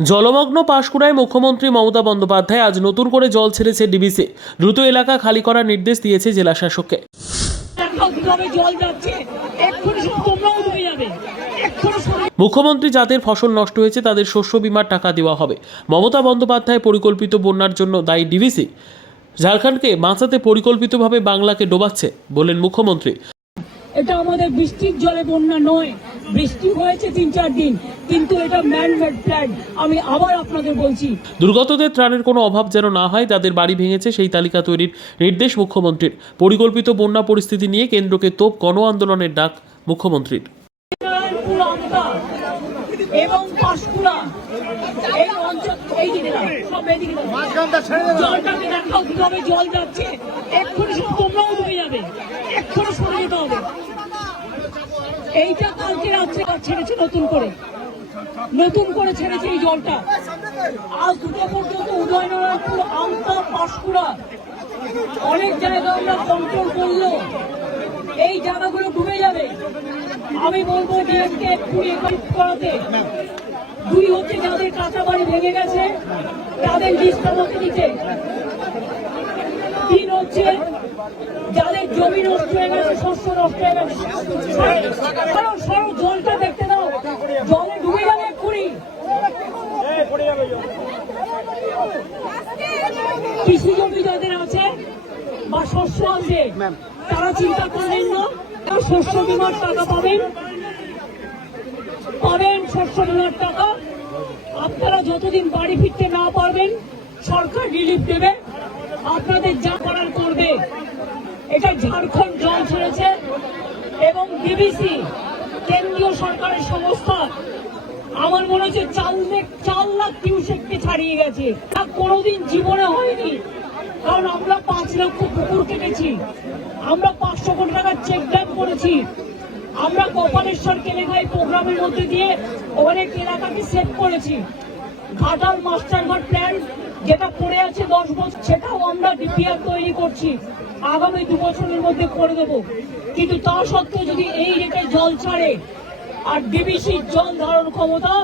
জলমগ্ন পাশকুড়ায় মুখ্যমন্ত্রী মমতা বন্দ্যোপাধ্যায় আজ নতুন করে জল ছেড়েছে ডিবিসি। দ্রুত এলাকা খালি করার নির্দেশ দিয়েছে জেলা শাসককে। মুখ্যমন্ত্রী যাদের ফসল নষ্ট হয়েছে তাদের শস্য বিমার টাকা দেওয়া হবে। মমতা বন্দ্যোপাধ্যায় পরিকল্পিত বন্যার জন্য দায়ী ডিবিসি। ঝাড়খণ্ডকে বাঁচাতে পরিকল্পিতভাবে বাংলাকে ডোবাচ্ছে বলেন মুখ্যমন্ত্রী। এটা আমাদের বৃষ্টির জলে বন্যা নয়। বৃষ্টি হয়েছে তিন চার দিন কিন্তু এটা ম্যান মেড প্ল্যান আমি আবার আপনাদের বলছি দুর্গতদের ত্রাণের কোনো অভাব যেন না হয় তাদের বাড়ি ভেঙেছে সেই তালিকা তৈরির নির্দেশ মুখ্যমন্ত্রীর। পরিকল্পিত বন্যা পরিস্থিতি নিয়ে কেন্দ্রকে তোপ গণ আন্দোলনের ডাক মুখ্যমন্ত্রীর। এবং পাঁশকুড়া এই অঞ্চল এই দিকে সব এদিকে জলটাকে দেখাও কীভাবে জল যাচ্ছে এক্ষুনি সব তোমরাও ডুবে যাবে এক্ষুনি সরে যেতে হবে এইটা কালকে রাত্রে ছেড়েছে নতুন করে। নতুন করে ছেড়েছে এই জলটা। আজ দুটো পর্যন্ত উদয়নারায়ণপুর আমতা পাঁশকুড়া। অনেক জায়গা আমরা কন্ট্রোল করল এই জায়গাগুলো ডুবে যাবে। আমি বলব ডিএমকে একাউন্ট করাতে দুই হচ্ছে যাদের কাঁচা বাড়ি ভেঙে গেছে, তাদের লিস্ট আমাকে দিতে। হচ্ছে যাদের জমি নষ্ট হয়ে গেছে শস্য নষ্ট হয়ে গেছে। সরো, জলটা দেখতে দাও জলে ডুবে যাবে এক্ষুনি। কৃষি জমি যাদের আছে বা শস্য আছে তারা চিন্তা করবেন না শস্য বিমার টাকা পাবেন। পাবেন শস্য বিমার টাকা। আপনারা যতদিন বাড়ি ফিরতে না পারবেন সরকার রিলিফ দেবে। আপনাদের যা করার করবে। এটা ঝাড়খণ্ড জল ছেড়েছে এবং বিবিসি কেন্দ্রীয় সরকারের সংস্থা, আমার মনে হচ্ছে চার লাখ চার লাখ কিউসেককে ছাড়িয়ে গেছে। তা কোনোদিন জীবনে হয়নি। কারণ আমরা পাঁচ লক্ষ পুকুর কেটেছি। আমরা পাঁচশো কোটি টাকার চেক ড্যাম করেছি। আমরা গোপালেশ্বর কেলেঘাই প্রোগ্রামের মধ্যে দিয়ে অনেক এলাকাকে সেভ করেছি। ঘাটাল মাস্টারঘাট প্ল্যান যেটা পড়ে আছে দশ বছর, সেটাও আমরা ডিপিআর তৈরি করছি। আগামী দু বছরের মধ্যে করে দেব। কিন্তু তা সত্ত্বেও যদি এই রেটে জল ছাড়ে আর ডিবিসির জল ধারণ ক্ষমতা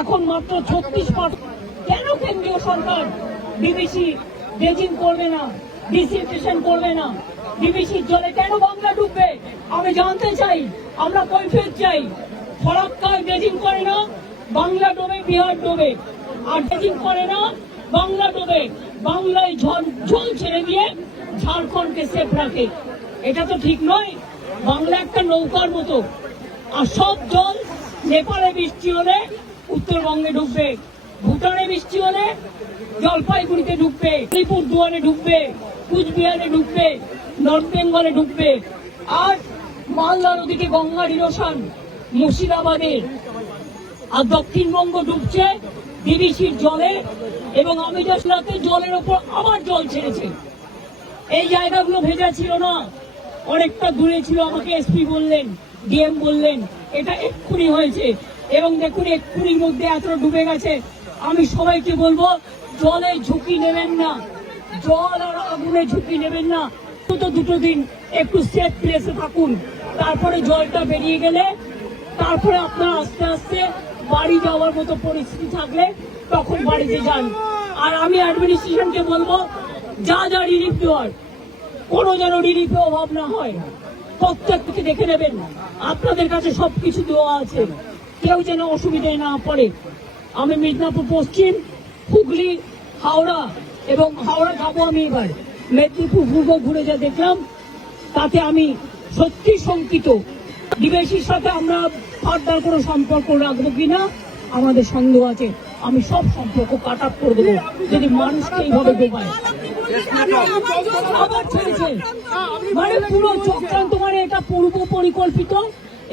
এখন মাত্র ছত্রিশ পার্সেন্ট কেন কেন্দ্রীয় সরকার ডিবিসি ড্রেজিং করবে না ডিসিনফেকশন করবে না? ডিবিসির জলে কেন বাংলা ডুববে? আমি জানতে চাই, আমরা কৈফিয়ত চাই। ফরাক্কায় ড্রেজিং করে না, বাংলা ডোবে বিহার ডোবে আর ড্রেজিং করে না, বাংলা ডোবে বাংলায় ঝড় জল ছেড়ে দিয়ে ঝাড়খণ্ডকে সেফ রাখে। এটা তো ঠিক নয়, বাংলা একটা নৌকার মতো। আর সব জল নেপালে বৃষ্টি হলে উত্তরবঙ্গে ঢুকবে ভুটানে বৃষ্টি হলে জলপাইগুড়িতে ঢুকবে আলিপুর দুয়ারে ঢুকবে কুচবিহারে ঢুকবে নর্থ বেঙ্গলে ঢুকবে আর মালদা নদীতে গঙ্গার ইরোশন মুর্শিদাবাদে। আর দক্ষিণবঙ্গ ডুবছে ডিবিসির জলে এবং আমি রাতে জলের ওপর আবার জল ছেড়েছে। এই জায়গাগুলো ভেজা ছিল না। অনেকটা দূরে ছিল, আমাকে এসপি বললেন ডিএম বললেন, এটা এক্ষুনি হয়েছে। এবং দেখুন, এক্ষুনির মধ্যে এত ডুবে গেছে। আমি সবাইকে বলব, জলে ঝুঁকি নেবেন না। জল আর আগুনে ঝুঁকি নেবেন না। দুটো দুটো দিন একটু সেফ প্লেসে থাকুন। তারপরে জলটা বেরিয়ে গেলে, তারপরে আপনার আস্তে আস্তে বাড়ি যাওয়ার মতো পরিস্থিতি থাকলে তখন বাড়িতে যান। আর আমি অ্যাডমিনিস্ট্রেশনকে বলব, যা যা রিলিফ দেওয়ার, কোনো যেন রিলিফে অভাব না হয়। প্রত্যেককে দেখে নেবেন, আপনাদের কাছে সবকিছু দেওয়া আছে। কেউ যেন অসুবিধায় না পড়ে। আমি মিদনাপুর পশ্চিম, হুগলি, হাওড়া এবং হাওড়া যাব আমি এবার। মেদিনীপুর পূর্ব ঘুরে যা দেখলাম, তাতে আমি সত্যি শঙ্কিত। দিবেশির সাথে আমরা ফার্দার কোনো সম্পর্ক রাখব কিনা? আমাদের সন্দেহ আছে। আমি সব সম্পর্ক কাট আপ করে দেবো। যদি মানুষকে এইভাবে ডোবায় মানে মানে পূর্ব পরিকল্পিত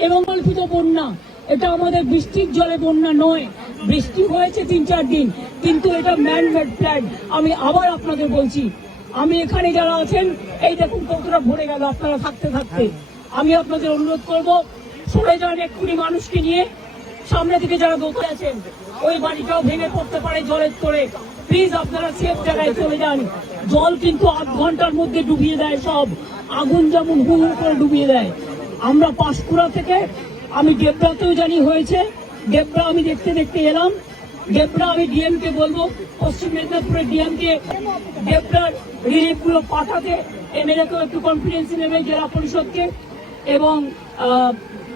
এবং কল্পিত বন্যা। এটা আমাদের বৃষ্টির জলে বন্যা নয়। বৃষ্টি হয়েছে তিন চার দিন, কিন্তু এটা ম্যান মেড প্ল্যান আমি আবার আপনাদের বলছি, আমি এখানে যারা আছেন, এই দেখুন কতটা ভরে গেল আপনারা থাকতে থাকতে। আমি আপনাদের অনুরোধ করব সরে যান এক্ষুনি মানুষকে নিয়ে সামনে থেকে যারা দোকানে আছেন, ওই বাড়িটাও ভেঙে পড়তে পারে জলের তোরে প্লিজ আপনারা সেফ জায়গায় চলে যান। জল কিন্তু আধ ঘণ্টার মধ্যে ডুবিয়ে দেয় সব। আগুন যেমন হু হু করে ডুবিয়ে দেয়। আমরা পাঁশকুড়া থেকে, আমি দেবরাতেও জানি হয়েছে। দেবরা আমি দেখতে দেখতে এলাম। ডেবরা আমি ডিএম কে বলব, পশ্চিম মেদিনীপুরের ডিএম কে। ডেবরার রিলিফগুলো পাঠাতে এমএলএ কেও একটু কনফিডেন্স নেবে, জেলা পরিষদকে। এবং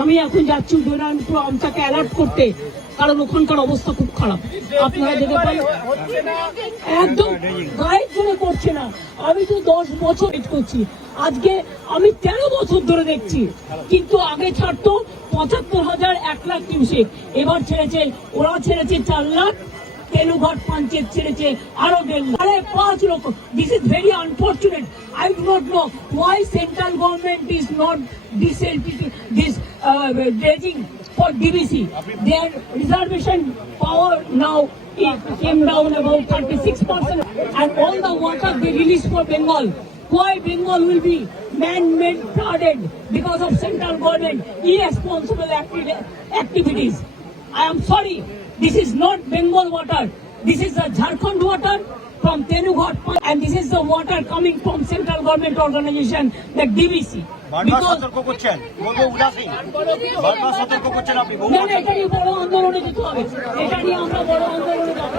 আমি এখন যাচ্ছি উদয়নারায়ণপুর আমটাকে অ্যালার্ট করতে কারণ ওখানকার অবস্থা খুব খারাপ। আপনারা যেতে পারেন একদম গায়ের জন্য করছে না। আমি তো দশ বছর wait করছি। আজকে আমি তেরো বছর ধরে দেখছি। কিন্তু আগে ছাড়তো পঁচাত্তর হাজার এক লাখ কিউসেক এবার ছেড়েছে ওরা ছেড়েছে চার লাখ। তেলুঘাট পঞ্চায়েত ছেড়েছে আরও দেড় পাঁচ লক্ষ। This is very unfortunate I do not know why central government is not this dredging for DBC. Their reservation power now it came down about 36% and all the water they release for Bengal. Why Bengal will be man-made flooded because of central government irresponsible acti- activities. I am sorry, this is not Bengal water. This is the Jharkhand water from Tenughat and this is the water coming from central government organization, the DBC. বারবার সতর্ক করছেন বলবো উদাসী বারবার সতর্ক করছেন আপনি বহু না না এটা নিয়ে বড় আন্দোলনে যেতে হবে এটা নিয়ে আমরা বড় আন্দোলনে যাবো